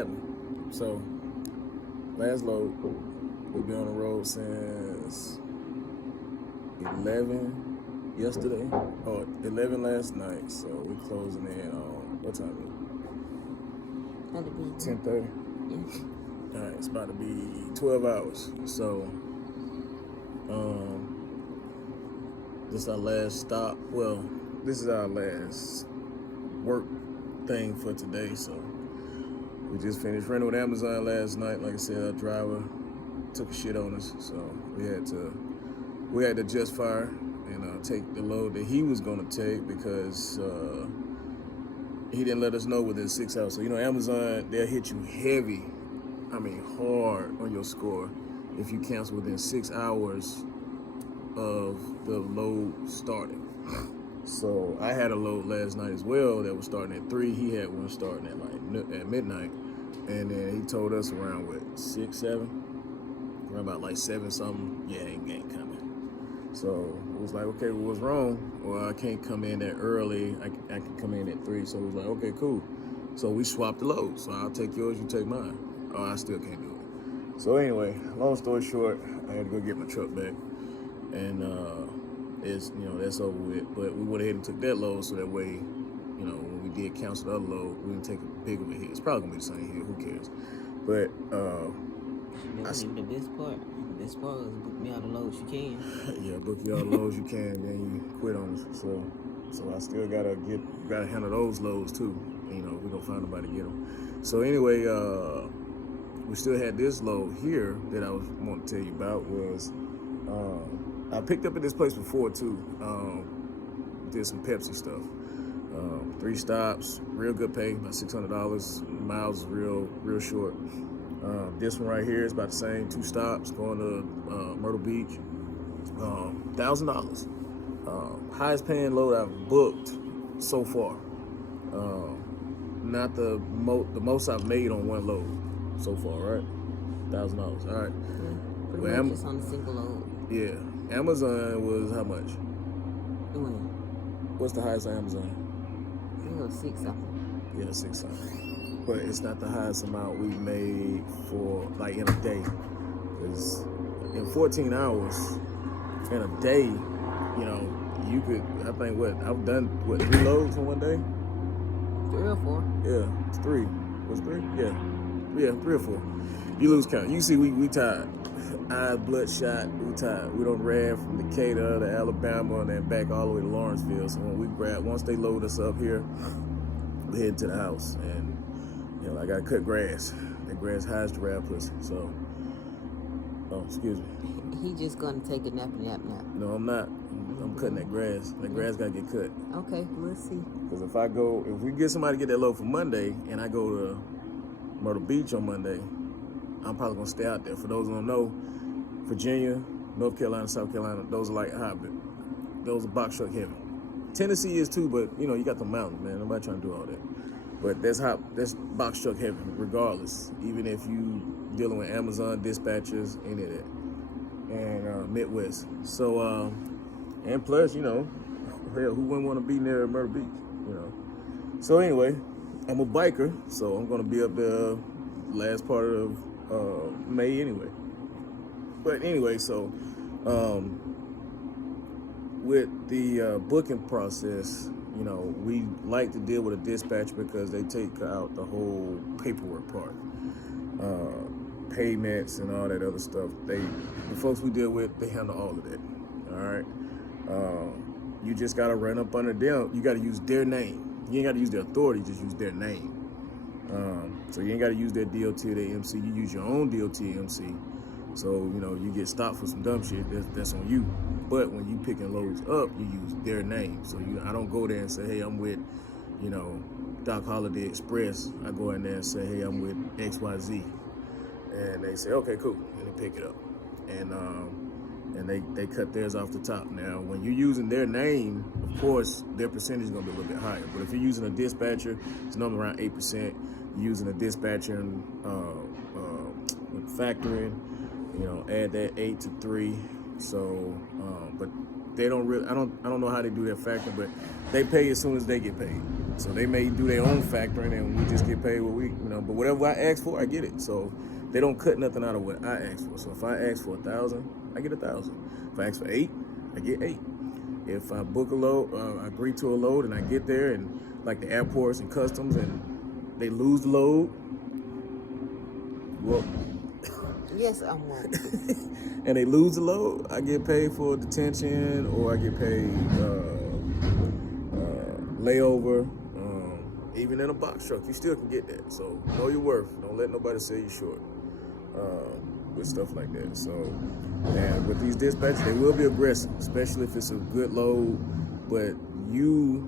happening. So, last load, we've been on the road since 11 yesterday, or 11 last night. So we're closing in on, what time is That'd be it? 10:30. Yeah. All right, it's about to be 12 hours. So, this is our last stop. Well, this is our last work thing for today. So, we just finished renting with Amazon last night. Like I said, our driver took a shit on us, so we had to just fire and take the load that he was gonna take because he didn't let us know within 6 hours. So Amazon, they'll hit you heavy, hard on your score if you cancel within 6 hours of the load starting. So I had a load last night as well that was starting at 3. He had one starting at midnight, and then he told us around 6, 7, around about 7 something. Yeah, ain't coming. So it was like, okay, well, what's wrong? Well, I can't come in that early. I can come in at 3. So it was like, okay, cool. So we swapped the loads. So I'll take yours, you take mine. Oh, I still can't do it. So anyway, long story short, I had to go get my truck back, and that's over with. But we went ahead and took that load so that way, when we did cancel the other load, we didn't take a big of a hit. It's probably gonna be the same hit. Who cares? But that wasn't even the best part. The best part was book me all the loads you can. Yeah, book you all the loads you can, then you quit on us. So I still gotta handle those loads too. We gonna find nobody to get them. So anyway, we still had this load here that I was wanting to tell you about. Was I picked up at this place before too. Did some Pepsi stuff. 3 stops, real good pay, about $600. Miles real short. This one right here is about the same. 2 stops, going to Myrtle Beach. $1,000. Highest paying load I've booked so far. Not the most I've made on one load so far, right? $1,000. All right. Yeah, pretty much just on a single load. Yeah. Amazon was how much? When? What's the highest on Amazon? I think it was 6 something. Yeah, 6 something. But it's not the highest amount we've made for in a day. Because in 14 hours, in a day, you could, I think I've done 3 loads in one day? 3 or 4? Yeah, it's 3. Was it 3? Yeah, 3 or 4. You lose count. You see, we tired. Eyes bloodshot, we tired. We done ran from Decatur to Alabama and then back all the way to Lawrenceville. So once they load us up here, we head to the house. And, I gotta cut grass. That grass hides giraffe pussy. So, excuse me. He just gonna take a nap. No, I'm not. I'm cutting that grass. That grass gotta get cut. Okay, we'll see. Because if we get somebody to get that load for Monday, and I go to Myrtle Beach on Monday, I'm probably gonna stay out there. For those who don't know, Virginia, North Carolina, South Carolina, those are like hybrid. Those are box truck heavy. Tennessee is too, but you got the mountains, man. Nobody trying to do all that. But that's box truck heavy, regardless. Even if you dealing with Amazon dispatchers, any of that, and Midwest. So, and plus, hell, who wouldn't want to be near Myrtle Beach, So anyway, I'm a biker, so I'm gonna be up there last part of May anyway. But anyway, so with the booking process, we like to deal with a dispatcher because they take out the whole paperwork part, payments and all that other stuff. The folks we deal with, they handle all of that. All right. You just gotta run up under them. You gotta use their name. You ain't gotta use their authority. Just use their name. So you ain't gotta use their DOT or their MC. You use your own DOT or MC. So you get stopped for some dumb shit. That's on you. But when you picking loads up, you use their name. So I don't go there and say, hey, I'm with, Doc Holiday Express. I go in there and say, hey, I'm with XYZ, and they say, okay, cool, and they pick it up, and they cut theirs off the top. Now, when you're using their name, of course, their percentage is gonna be a little bit higher. But if you're using a dispatcher, it's normally around 8%. You're using a dispatcher with factoring, add that 8 to 3. So, but they don't really. I don't know how they do their factoring, but they pay as soon as they get paid. So they may do their own factoring, and we just get paid what we, But whatever I ask for, I get it. So they don't cut nothing out of what I ask for. So if I ask for 1,000, I get 1,000. If I ask for 8, I get 8. If I book a load, I agree to a load, and I get there, and like the airports and customs, and they lose the load. Well. Yes, I'm one. And they lose the load, I get paid for detention, or I get paid layover. Even in a box truck, you still can get that. So know your worth. Don't let nobody say you're short with stuff like that. So, and with these dispatchers, they will be aggressive, especially if it's a good load. But you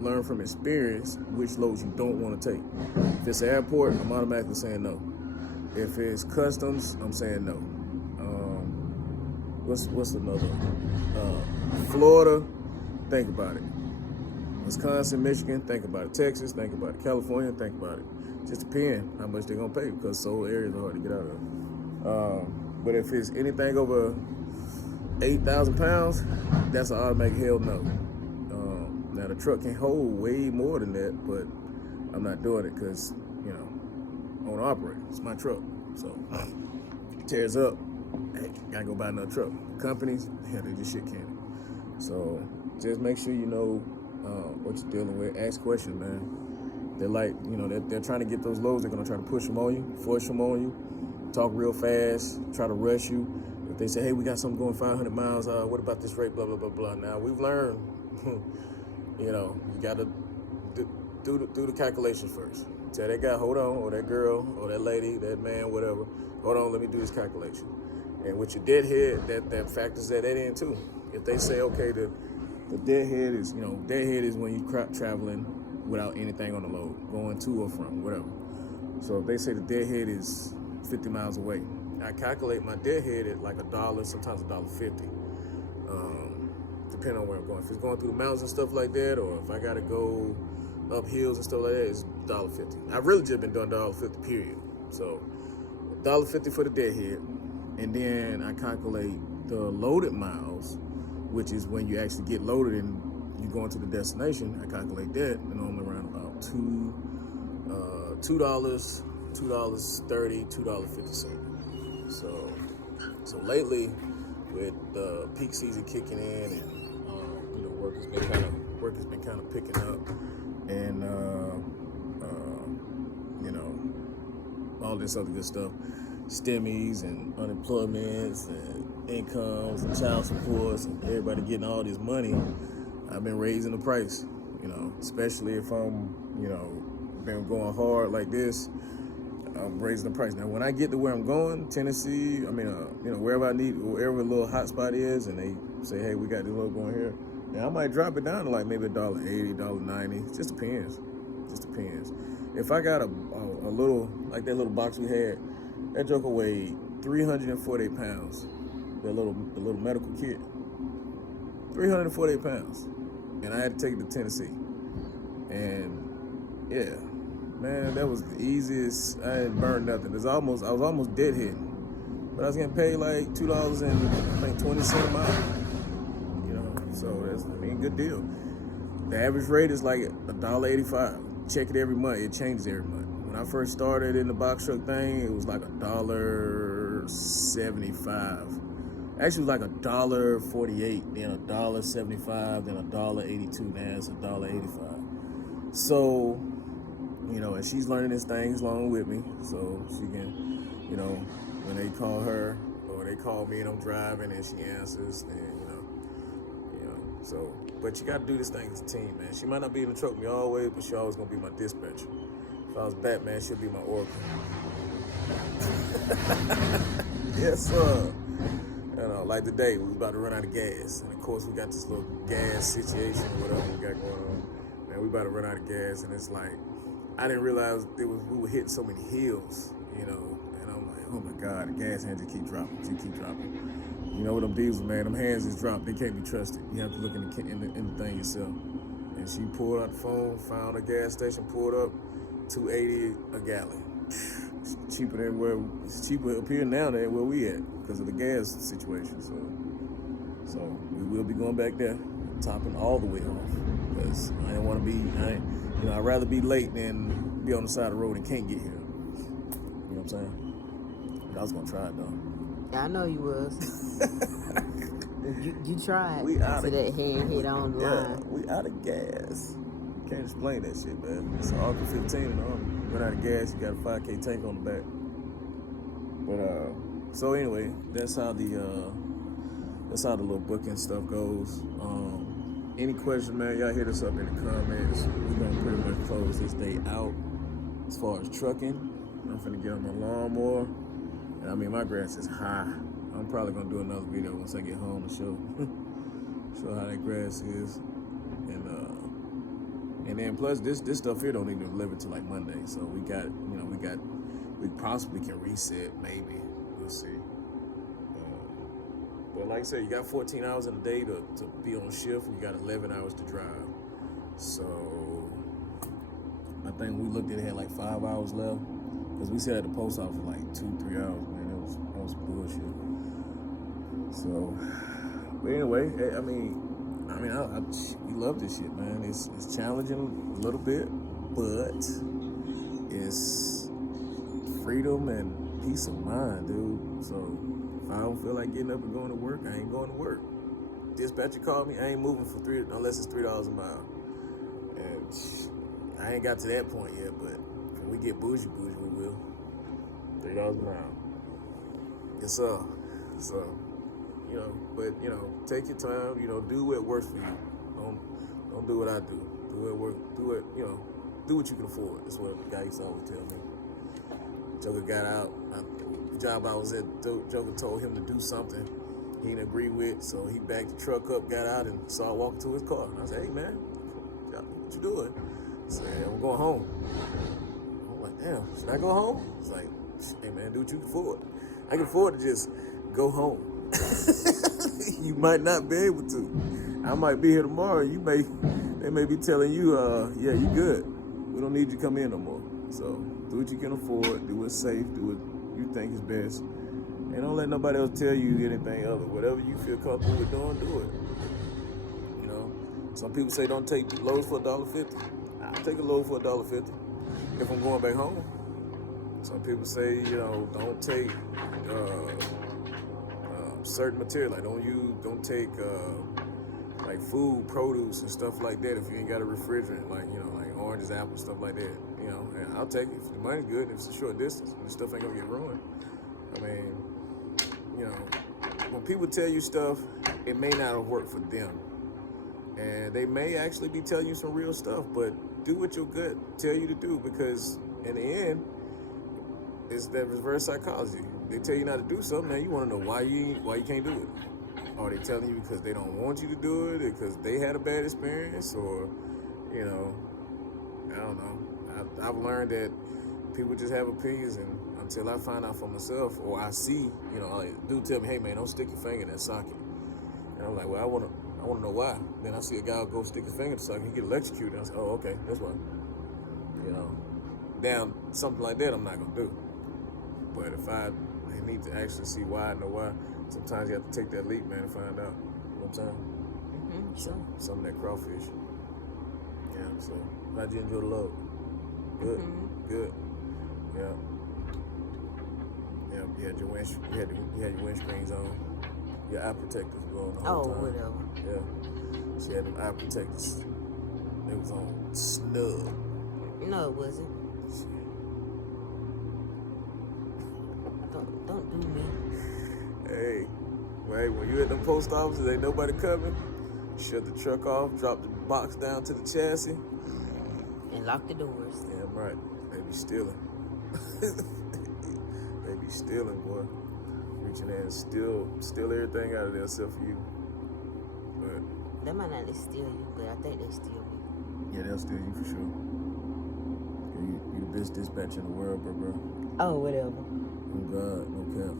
learn from experience which loads you don't want to take. If it's an airport, I'm automatically saying no. If it's customs, I'm saying no. What's another? Florida, think about it. Wisconsin, Michigan, think about it. Texas, think about it. California, think about it. Just depends how much they're gonna pay because those areas are hard to get out of. But if it's anything over 8,000 pounds, that's an automatic hell no. Now the truck can hold way more than that, but I'm not doing it because I want to operate. It's my truck. So tears up, hey, gotta go buy another truck. Companies, they just shit candy. So just make sure you know what you're dealing with. Ask questions, man. They're like, they're trying to get those loads. They're gonna try to push them on you, force them on you, talk real fast, try to rush you. If they say, hey, we got something going 500 miles, what about this rate, blah, blah, blah, blah. Now, we've learned, you gotta do the calculations first. Tell that guy, hold on, or that girl, or that lady, that man, whatever. Hold on, let me do this calculation. And with your deadhead, that factors that in too. If they say, okay, the deadhead is, deadhead is when you traveling without anything on the load, going to or from, whatever. So if they say the deadhead is 50 miles away, I calculate my deadhead at like $1, sometimes $1.50, depending on where I'm going. If it's going through the mountains and stuff like that, or if I gotta go up hills and stuff like that, it's $1.50. I've really just been doing $1.50, period. So $1.50 for the deadhead, and then I calculate the loaded miles, which is when you actually get loaded and you go into the destination. I calculate that, and normally around about $2, $2.30, $2.50. So lately, with the peak season kicking in, and work has been kind of picking up, and all this other good stuff, stimmies and unemployments and incomes and child supports, and everybody getting all this money. I've been raising the price, especially if I'm, been going hard like this. I'm raising the price. Now, when I get to where I'm going, Tennessee, wherever I need, wherever a little hot spot is, and they say, hey, we got this little going here, I might drop it down to like maybe $1.80, $1.90. It just depends. If I got a little, like that little box we had, that joker weighed 348 pounds. The little medical kit, 348 pounds. And I had to take it to Tennessee. And yeah, man, that was the easiest. I didn't burn nothing. I was almost deadheading. But I was getting paid like $2.20 a mile. So that's, good deal. The average rate is like $1.85. Check it every month. It changes every month. When I first started in the box truck thing, it was like $1.75. Actually, like $1.48, then $1.75, then $1.82. Now it's $1.85. So, and she's learning this thing along with me, so she can, when they call her or they call me and I'm driving and she answers, and so. But you got to do this thing as a team, man. She might not be in the truck with me always, but she always gonna be my dispatcher. If I was Batman, she'll be my Oracle. Yes, sir. Like today, we was about to run out of gas. And of course, we got this little gas situation or whatever we got going on. Man, we about to run out of gas, and it's like, I didn't realize we were hitting so many hills, and I'm like, oh my God, the gas hands just keep dropping. You know what them diesels, man, them hands just drop. They can't be trusted. You have to look in the thing yourself. And she pulled out the phone, found a gas station, pulled up, $2.80 a gallon. It's cheaper up here now than where we at because of the gas situation. So So we will be going back there, topping all the way off. Because I didn't want to be, I'd rather be late than be on the side of the road and can't get here. You know what I'm saying? But I was going to try it, though. I know you was. you tried We to out that hand hit on the line. We out of gas. Can't explain that shit, man. It's an Arca 15 and run out of gas, you got a 5K tank on the back. But so anyway, that's how the little booking stuff goes. Any questions, man, y'all hit us up in the comments. We're gonna pretty much close this day out as far as trucking. I'm finna get on my lawnmower. And I mean, my grass is high. I'm probably gonna do another video once I get home to show how that grass is. And then plus this stuff here don't even deliver till like Monday. So we possibly can reset, maybe. We'll see. But like I said, you got 14 hours in a day to be on shift. You got 11 hours to drive. So I think we looked at it, had like 5 hours left. Because we sat at the post office for like 2-3 hours, man. That was bullshit. So, but anyway, we love this shit, man. It's challenging a little bit, but it's freedom and peace of mind, dude. So if I don't feel like getting up and going to work, I ain't going to work. Dispatcher called me, I ain't moving for unless it's $3 a mile. And I ain't got to that point yet, but when we get bougie, we will. $3 a mile. Yes, sir. So, take your time, do what works for you. Don't do what I do. Do what you can afford. That's what the guy used to always tell me. Joker got out. The job I was at, Joker told him to do something he didn't agree with, so he backed the truck up, got out, and saw I walk to his car. And I said, hey, man, what you doing? He said, I'm going home. I'm like, damn, should I go home? It's like, hey, man, do what you can afford. I can afford to just go home. You might not be able to. I might be here tomorrow. They may be telling you, yeah, you good. We don't need you to come in no more. So do what you can afford, do what's safe, do what you think is best. And don't let nobody else tell you anything other. Whatever you feel comfortable with doing, do it. Some people say don't take loads for $1.50. I'll take a load for $1.50 if I'm going back home. Some people say, don't take certain material. Like don't take like food, produce, and stuff like that if you ain't got a refrigerant, like oranges, apples, stuff like that. And I'll take it if the money's good, if it's a short distance, and the stuff ain't gonna get ruined. I mean, when people tell you stuff, it may not have worked for them. And they may actually be telling you some real stuff, but do what your gut tell you to do, because in the end, it's that reverse psychology. They tell you not to do something, now you want to know why you can't do it. Are they telling you because they don't want you to do it, or because they had a bad experience, or, I don't know. I've learned that people just have opinions, and until I find out for myself, or I see, like, dude tell me, hey man, don't stick your finger in that socket. And I'm like, well, I want to know why. Then I see a guy go stick his finger in the socket, he get electrocuted, and I say, oh, okay, that's why. Now, something like that I'm not going to do. But if I need to actually see why I know why, sometimes you have to take that leap, man, and find out. One time. Mm-hmm, sure. Some of that crawfish. Yeah, so how'd you enjoy the load? Good, good. Yeah. Yeah, you had your windscreens on. Your eye protectors were on the whole time. Whatever. Yeah. She had them eye protectors. They was on snug. No, it wasn't. Don't do me. Hey, when you at the post offices, ain't nobody coming. Shut the truck off, drop the box down to the chassis. And lock the doors. Damn right. They be stealing. They be stealing, boy. Reaching in and steal everything out of there except for you. But they might not steal you, but I think they steal me. yeah, they'll steal you for sure. You the best dispatcher in the world, bro. Oh, whatever. Oh God, no cap.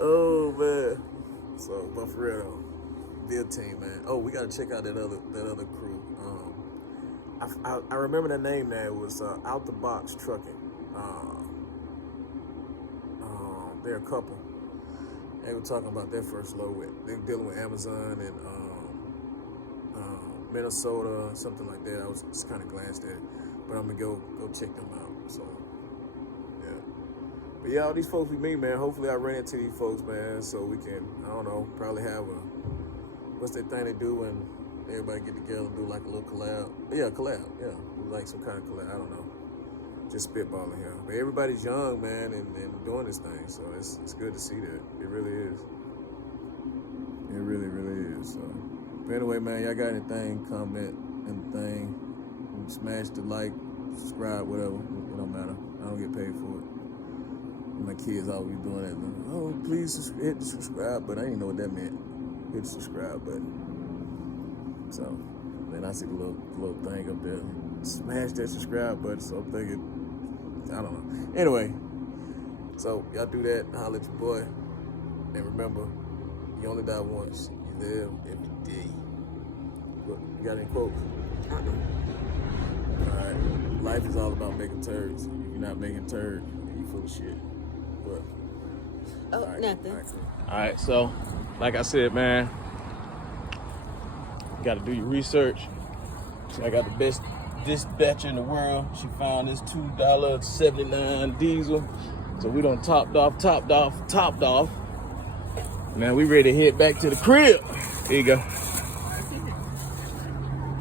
Oh man. So, but for real though, their team, man. Oh, we gotta check out that other crew. I remember that name now. It was Out the Box Trucking. they're a couple. They were talking about their first load they're dealing with Amazon and Minnesota, something like that. I was just kind of glanced at it, but I'm gonna go check them out. So yeah, but yeah, all these folks we meet, man. Hopefully I run into these folks, man, so we can, I don't know, probably have what's that thing they do when everybody get together and do like a little collab? Yeah, collab. Yeah, like some kind of collab. I don't know. Just spitballing here. But everybody's young, man, and doing this thing. So it's good to see that. It really is. It really, really is. So, but anyway, man, y'all got anything, comment, anything, smash the like, subscribe, whatever. It don't matter. I don't get paid for it. My kids always be doing that. Oh, please hit the subscribe button. I didn't know what that meant. Hit the subscribe button. So then I see the little thing up there. Smash that subscribe button. So I'm thinking, I don't know. Anyway, so y'all do that. Holla at your boy. And remember, you only die once. You live every day. What, you got any quotes? All right. Life is all about making turds. If you're not making turds, you full of shit. What? Oh, right. Nothing. All right, so like I said, man, you got to do your research. So I got the best dispatcher in the world. She found this $2.79 diesel. So we done topped off. Now we ready to head back to the crib. Here you go.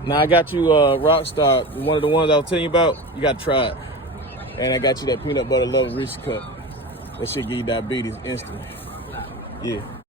Now I got you Rockstar, one of the ones I was telling you about. You got to try it. And I got you that peanut butter love Reese's cup. That shit give you diabetes instantly. Yeah.